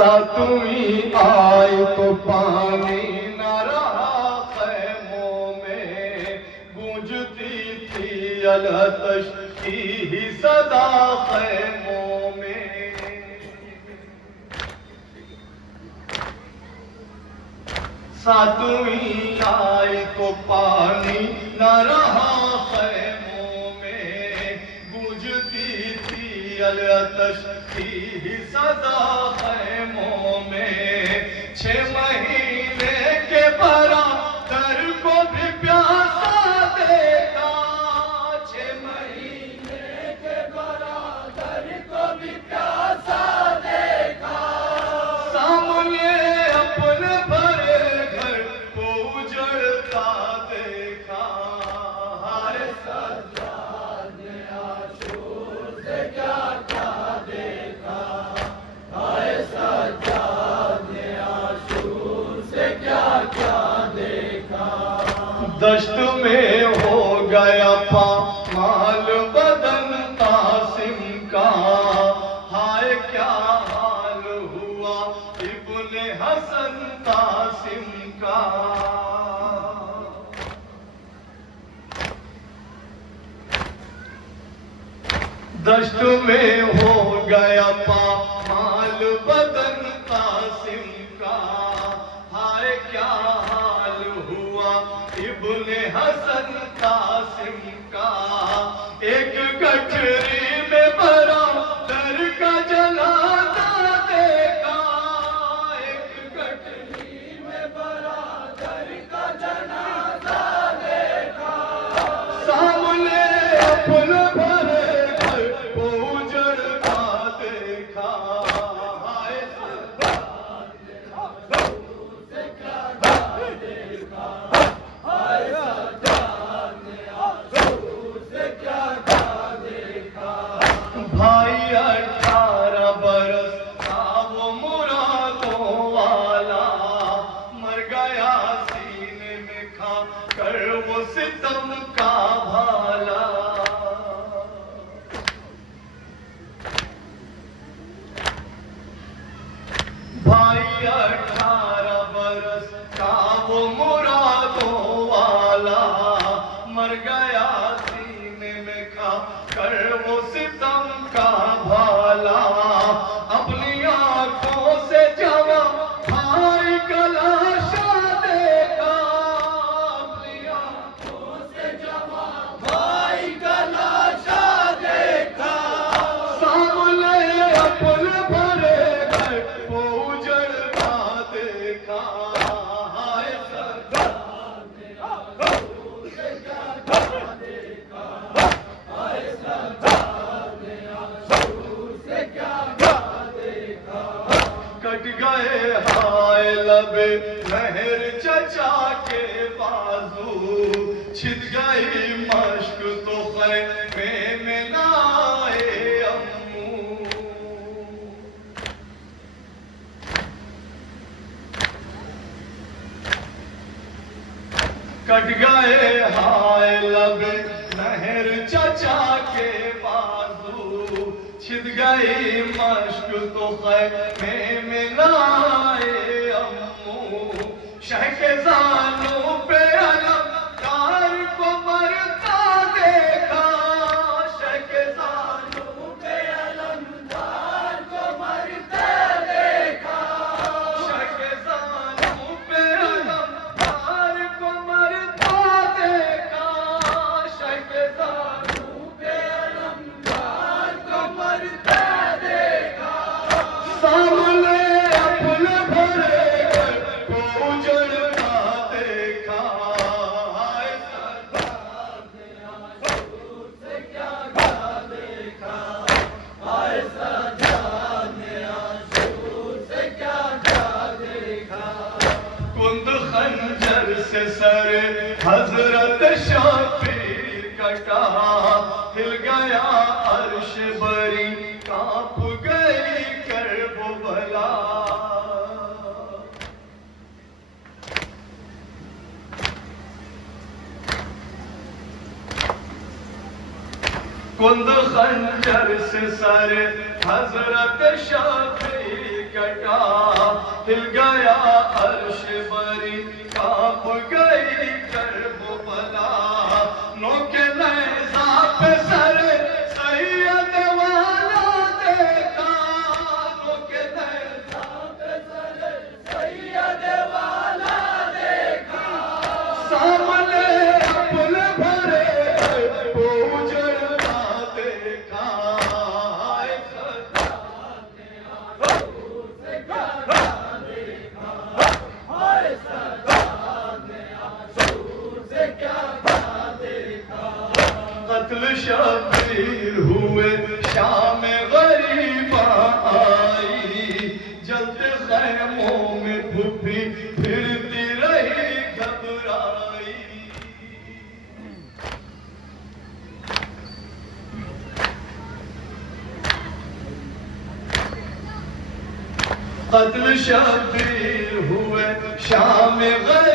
ساتویں آئی تو پانی نہ رہا خیموں میں، گونجتی تھی العطش کی ہی صدا خیموں میں۔ ساتویں آئی تو پانی نہ رہا خیموں میں، گونجتی تھی العطش کی ہی صدا خیموں میں۔ 6 مہینے کے برادر کو بھی پیاسا دیکھا، 6 مہینے کے برادر کو بھی پیاسا دیکھا، سامنے اپنے بھرے گھر کو اجڑتا دیکھا۔ ہائے سجاد نے عاشور سے کیا کیا دیکھا، ہائے سجاد نے عاشور سے کیا کیا دیکھا۔ دشت میں ہو گیا پامال بدن قاسم کا، ہائے کیا حال ہوا ابن حسن قاسم کا۔ دشت میں ہو گیا پامال بدن قاسم کا، ہائے کیا حال ہوا ابن حسن قاسم کا۔ ایک گٹھری میں برادر کا جنازہ دیکھا، ایک گٹھری میں برادر کا جنازہ دیکھا، سامنے اپنے بھرے گھر کو اجڑتا دیکھا۔ ہائے سجاد نے عاشور سے کیا کیا دیکھا، ہائے سجاد نے عاشور سے کیا کیا دیکھا۔ بھائی 18 برس کا وہ مرادوں والا، مر گیا سینے میں کھا کر وہ ستم کا بھالا۔ بھائی 18 برس کا وہ مرادوں والا، مر گیا سینے میں کھا کر وہ ستم کا بھالا۔ اپنی آنکھوں سے جوان بھائی کا لاشا دیکھا، اپنی آنکھوں سے جوان بھائی کا لاشا دیکھا، سامنے اپنے بھرے گھر کو اجڑتا دیکھا۔ ہائے سجاد نے عاشور سے کیا کیا دیکھا، ہائے سجاد نے عاشور سے کیا کیا دیکھا۔ کٹ گئے ہائے لب مہر چچا کے بازو، چھد گئی مشک تو خیمے میں نہ آئے امو۔ کٹ گئے ہائے لب مہر چچا کے بازو، چھد گئی مشک تو خیمے میں نہ آئے امو۔ شہ کے زانوں پہ علمدار کو مرتا دیکھا، شہ کے زانوں پہ علمدار کو مرتا دیکھا، شہ کے زانوں پہ علمدار کو مرتا دیکھا، شہ کے زانوں پہ علمدار کو مرتا دیکھا، سامنے اپنے بھرے گھر کو اجڑتا دیکھا۔ ہائے سجاد نے عاشور سے کیا کیا دیکھا، ہائے سجاد نے عاشور سے کیا کیا دیکھا۔ کند خنجر سے سر حضرت شبیر کٹا، ہل گیا عرش بری کانپ گئی کرب و بلا۔ کند خنجر سے سر حضرت شبیر کٹا، کا ہل گیا عرش بری کانپ گئی کرب بلا نوکے نیزہ پہ سر سید والا دیکھا نوکے نیزہ پہ سر سید والا دیکھا سامنے پل بھرے پوجڑتا دیکھا قتل شبیر ہوئے شام غریباں آئی جلد خیموں میں پھپھی پھرتی رہی گھبرائی قتل شبیر ہوئے شام غریباں